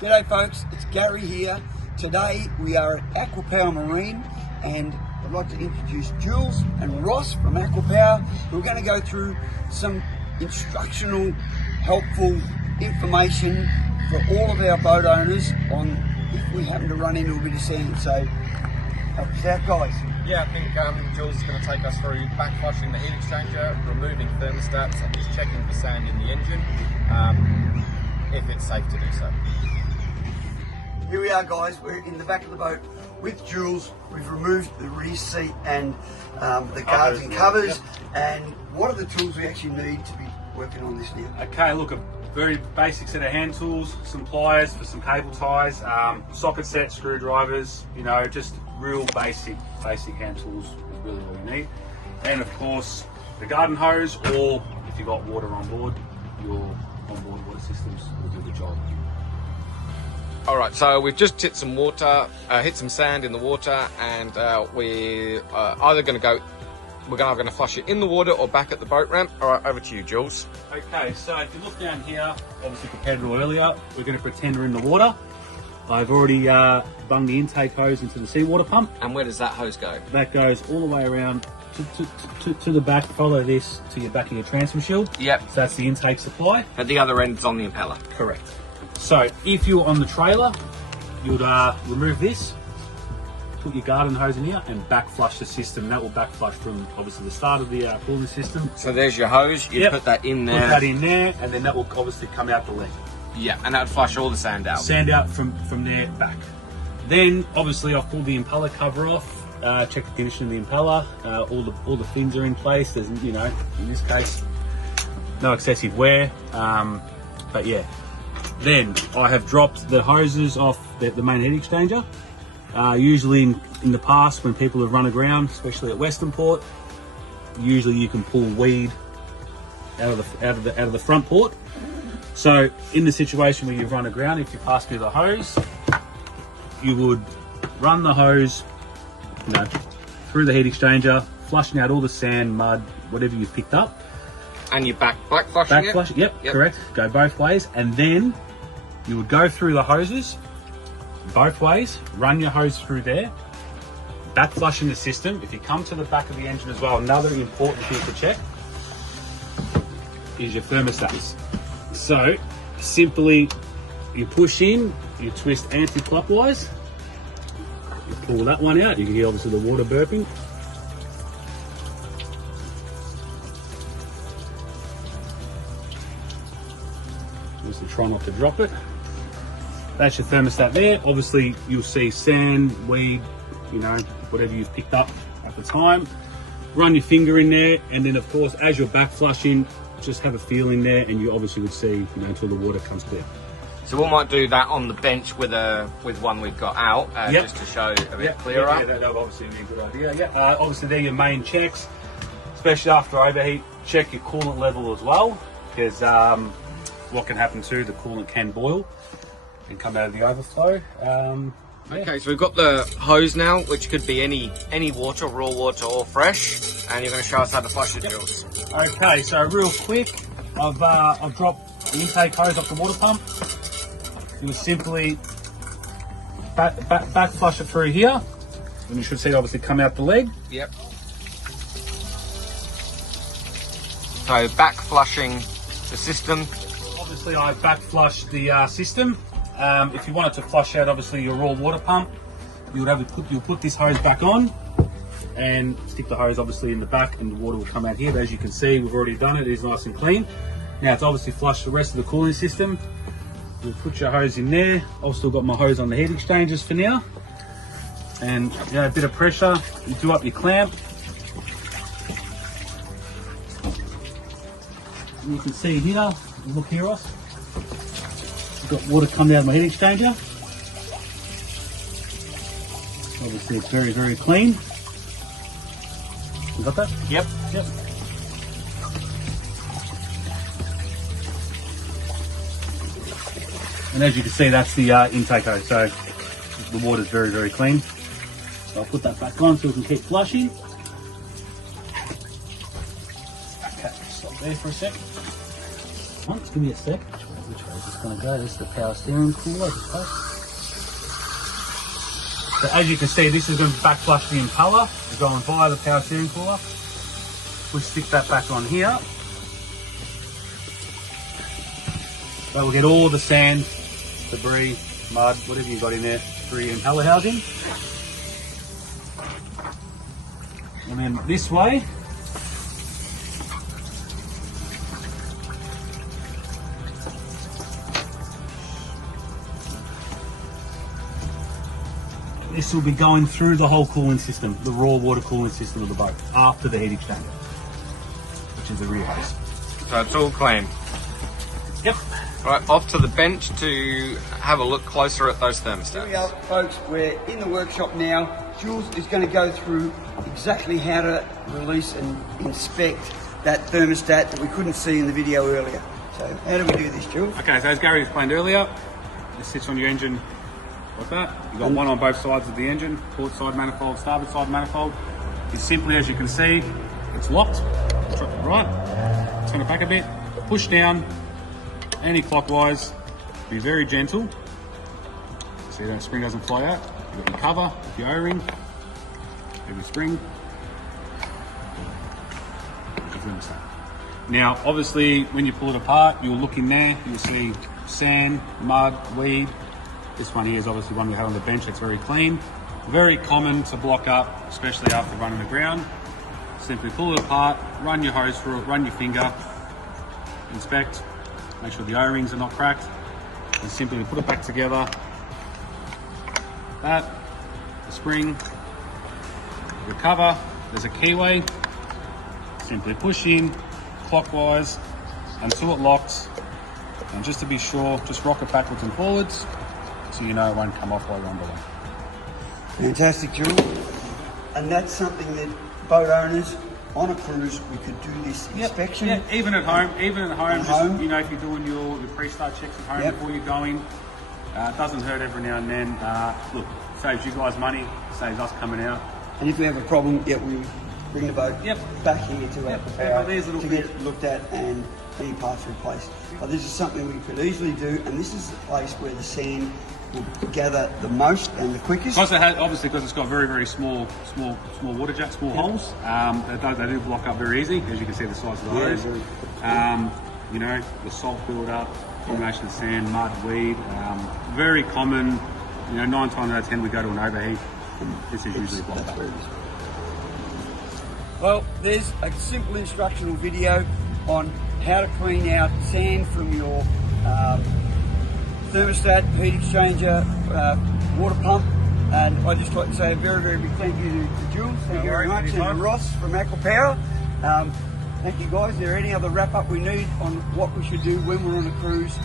G'day folks, it's Gary here. Today we are at Aqua Power Marine and I'd like to introduce Jules and Ross from Aqua Power. We're going to go through some instructional, helpful information for all of our boat owners on if we happen to run into a bit of sand. So help us out, guys. Yeah, I think Jules is going to take us through back flushing the heat exchanger, removing thermostats and just checking for sand in the engine, if it's safe to do so. Here we are, guys. We're in the back of the boat with Jules. We've removed the rear seat and the guards and covers. And what are the tools we actually need to be working on this now? Okay, look, a very basic set of hand tools, some pliers for some cable ties, socket set, screwdrivers, you know, just real basic hand tools is really all you need. And of course, the garden hose, or if you've got water on board, your onboard water systems will do the job. Alright, so we've just hit some water, hit some sand in the water, and we're either going to flush it in the water or back at the boat ramp. Alright, over to you, Jules. Okay, so if you look down here, obviously compared to earlier, we're going to pretend we're in the water. I've already bung the intake hose into the seawater pump. And where does that hose go? That goes all the way around to the back. Follow this to your back of your transfer shield. Yep. So that's the intake supply. At the other end's on the impeller. Correct. So if you're on the trailer, you'd remove this, put your garden hose in here and back flush the system. That will back flush from obviously the start of the cooling system. So there's your hose, you put that in there. Put that in there and then that will obviously come out the leg. Yeah, and that would flush all the sand out. Sand out from there back. Then obviously I've pulled the impeller cover off, check the condition of the impeller, all the fins are in place. There's, you know, in this case, no excessive wear, but yeah. Then I have dropped the hoses off the main heat exchanger. Usually in the past when people have run aground, especially at Western Port, usually you can pull weed out of the front port. So in the situation where you've run aground, if you pass me the hose, you would run the hose, you know, through the heat exchanger, flushing out all the sand, mud, whatever you've picked up. And you back flushing it? Back flush, yep, correct. Go both ways, and then you would go through the hoses both ways, run your hose through there, back flushing the system. If you come to the back of the engine as well, another important thing to check is your thermostats. So simply you push in, you twist anti-clockwise, you pull that one out, you can hear obviously the water burping. Just try not to drop it. That's your thermostat there. Obviously you'll see sand, weed, you know, whatever you've picked up at the time. Run your finger in there, and then of course as you're back flushing, just have a feel in there, and you obviously would see, you know, until the water comes clear. So we might do that on the bench with one we've got out, just to show a bit clearer. Yeah, that would obviously be a good idea. Yeah, obviously they're your main checks, especially after overheat. Check your coolant level as well, because what can happen too, the coolant can boil and come out of the overflow. Okay, so we've got the hose now, which could be any water, raw water or fresh, and you're going to show us how to flush it, Jules. Okay, so real quick, I've dropped the intake hose off the water pump. You simply back flush it through here, and you should see it obviously come out the leg. Yep. So back flushing the system. Obviously I back flushed the system. If you wanted to flush out obviously your raw water pump, you'll put this hose back on and stick the hose obviously in the back, and the water will come out here. But as you can see, we've already done it. It is nice and clean. Now it's obviously flushed the rest of the cooling system. You'll put your hose in there. I've still got my hose on the heat exchangers for now. And you know, a bit of pressure, you do up your clamp. And you can see here, look here, Ross. Got water coming out of my heat exchanger. Obviously it's very, very clean. You got that? Yep. Yep. And as you can see, that's the intake hose. So the water's very, very clean. So I'll put that back on so we can keep flushing. Okay, stop there for a sec. Just give me a sec. Which way is this going to go? This is the power steering cooler, I suppose. So as you can see, this is going to back flush the impeller. We're going via the power steering cooler. We'll stick that back on here. So we'll get all the sand, debris, mud, whatever you've got in there through your impeller housing. And then this way, this will be going through the whole cooling system, the raw water cooling system of the boat, after the heat exchanger, which is the rear hose. So it's all clean. Yep. Right, off to the bench to have a look closer at those thermostats. Here we are, folks. We're in the workshop now. Jules is going to go through exactly how to release and inspect that thermostat that we couldn't see in the video earlier. So how do we do this, Jules? Okay, so as Garry explained earlier, this sits on your engine like that. You've got one on both sides of the engine, port side manifold, starboard side manifold. It's simply, as you can see, it's locked. Drop it right, turn it back a bit, push down, anti-clockwise, be very gentle, so the spring doesn't fly out. You've got your cover with your O-ring, every spring. Now, obviously, when you pull it apart, you'll look in there, you'll see sand, mud, weed. This one here is obviously one we had on the bench that's very clean. Very common to block up, especially after running aground. Simply pull it apart, run your hose through it, run your finger, inspect, make sure the O-rings are not cracked, and simply put it back together. That, the spring, the cover, there's a keyway. Simply push in clockwise until it locks, and just to be sure, just rock it backwards and forwards so you know it won't come off while you're underway. Fantastic, Jules. And that's something that boat owners on a cruise, we could do this inspection. Yeah, even at home, just, home. you know, if you're doing your pre-start checks at home before you're going, it doesn't hurt every now and then. Look, saves you guys money, saves us coming out. And if we have a problem, we bring the boat back here to Aqua Power to get looked at and any parts replaced. But this is something we could easily do, and this is the place where the sand will gather the most and the quickest. Also, obviously, because it's got very, very small water jets, small holes, they do block up very easy, as you can see the size of the hose. You know, the salt build-up, combination of sand, mud, weed, very common. You know, 9 times out of 10 we go to an overheat. This is usually blocked up. Well, there's a simple instructional video on how to clean out sand from your thermostat, heat exchanger, water pump, and I'd just like to say a very, very big thank you to Jules, thank you very much, and to Ross from Aqua Power. Thank you guys. Is there any other wrap up we need on what we should do when we're on a cruise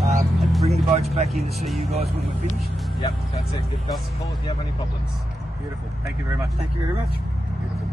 and bring the boats back in to see you guys when we're finished? Yep, that's it. Give us a call if you have any problems. Beautiful. Thank you very much. Thank you very much. Beautiful.